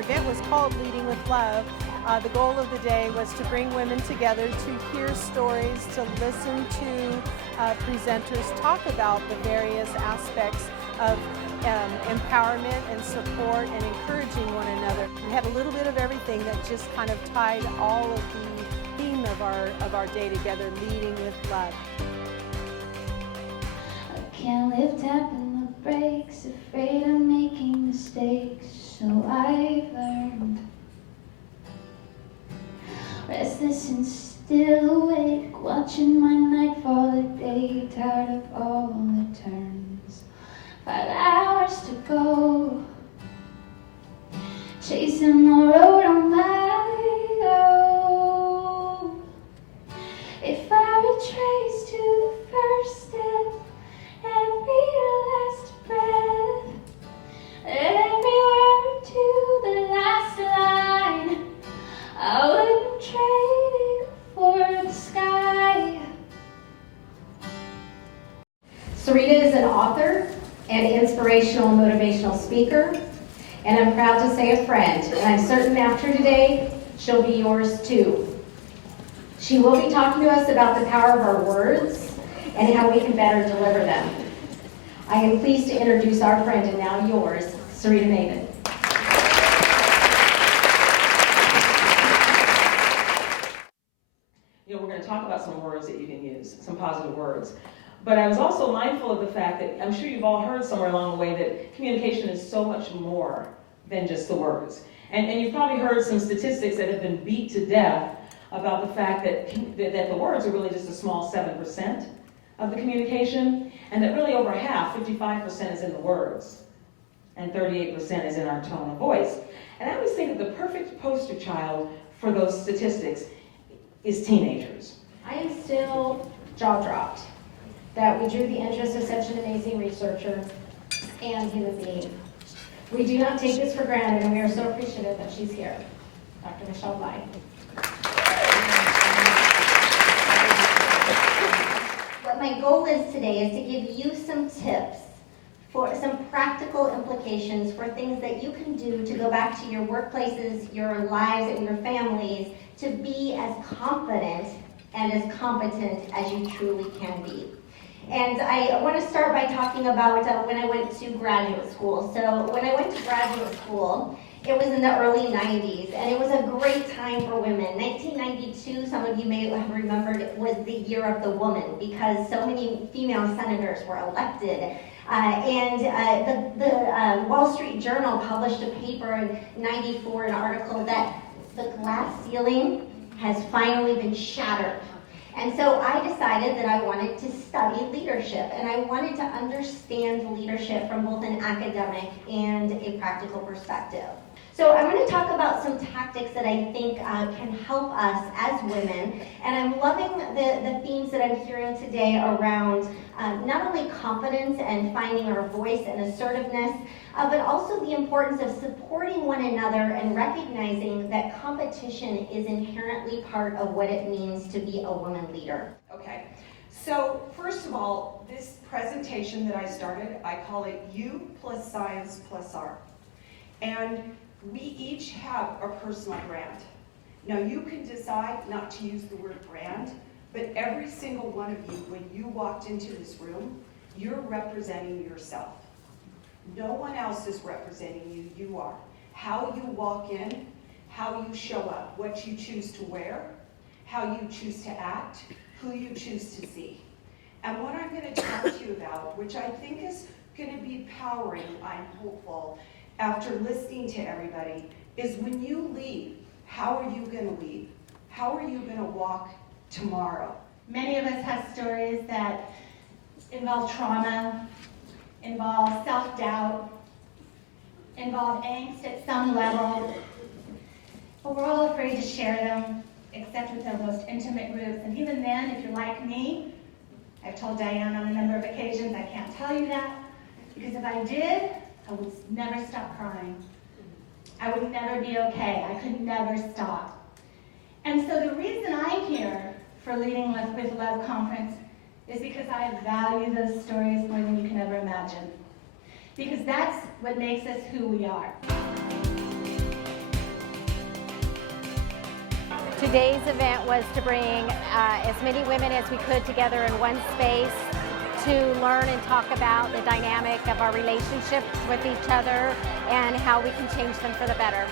our event was called Leading with Love. The goal of the day was to bring women together to hear stories, to listen to presenters talk about the various aspects of empowerment and support and encouraging one another. We had a little bit of everything that just kind of tied all of the theme of our day together, leading with love. I can't live tapping the brakes, afraid of making mistakes, so I've learned. Restless and still awake, watching my night fall a day, tired of all the turns. 5 hours to go, chasing the road on my own. If I retrace to the first step, every last breath, every word to the last line, I wouldn't trade it for the sky. Sarita is an author, an inspirational and motivational speaker, and I'm proud to say a friend, and I'm certain after today, she'll be yours too. She will be talking to us about the power of our words and how we can better deliver them. I am pleased to introduce our friend and now yours, Sarita Maven. We're going to talk about some words that you can use, some positive words. But I was also mindful of the fact that I'm sure you've all heard somewhere along the way that communication is so much more than just the words. And you've probably heard some statistics that have been beat to death about the fact that the words are really just a small 7% of the communication, and that really over half, 55%, is in the words, and 38% is in our tone of voice. And I always think that the perfect poster child for those statistics is teenagers. I am still jaw-dropped that we drew the interest of such an amazing researcher and human being. We do not take this for granted, and we are so appreciative that she's here. Dr. Michelle Bly. What my goal is today is to give you some tips for some practical implications for things that you can do to go back to your workplaces, your lives, and your families to be as confident and as competent as you truly can be. And I want to start by talking about when I went to graduate school. So when I went to graduate school, it was in the early 90s, and it was a great time for women. 1992, some of you may have remembered, was the year of the woman because so many female senators were elected. The Wall Street Journal published a paper in 94, an article that the glass ceiling has finally been shattered. And so I decided that I wanted to study leadership, and I wanted to understand leadership from both an academic and a practical perspective. So I'm going to talk about some tactics that I think can help us as women, and I'm loving the themes that I'm hearing today around not only confidence and finding our voice and assertiveness, but also the importance of supporting one another and recognizing that competition is inherently part of what it means to be a woman leader. Okay, so first of all, this presentation that I started, I call it You plus Science plus Art. And we each have a personal brand. Now you can decide not to use the word brand, but every single one of you, when you walked into this room, you're representing yourself. No one else is representing you, you are. How you walk in, how you show up, what you choose to wear, how you choose to act, who you choose to see. And what I'm going to talk to you about, which I think is going to be empowering, I'm hopeful, after listening to everybody, is when you leave, how are you going to leave? How are you going to walk tomorrow? Many of us have stories that involve trauma, involve self-doubt, involve angst at some level, but we're all afraid to share them, except with our most intimate groups. And even then, if you're like me, I've told Diane on a number of occasions, I can't tell you that, because if I did, I would never stop crying. I would never be okay. I could never stop. And so the reason I'm here for Leading with Love Conference is because I value those stories more than you can ever imagine. Because that's what makes us who we are. Today's event was to bring as many women as we could together in one space to learn and talk about the dynamic of our relationships with each other and how we can change them for the better.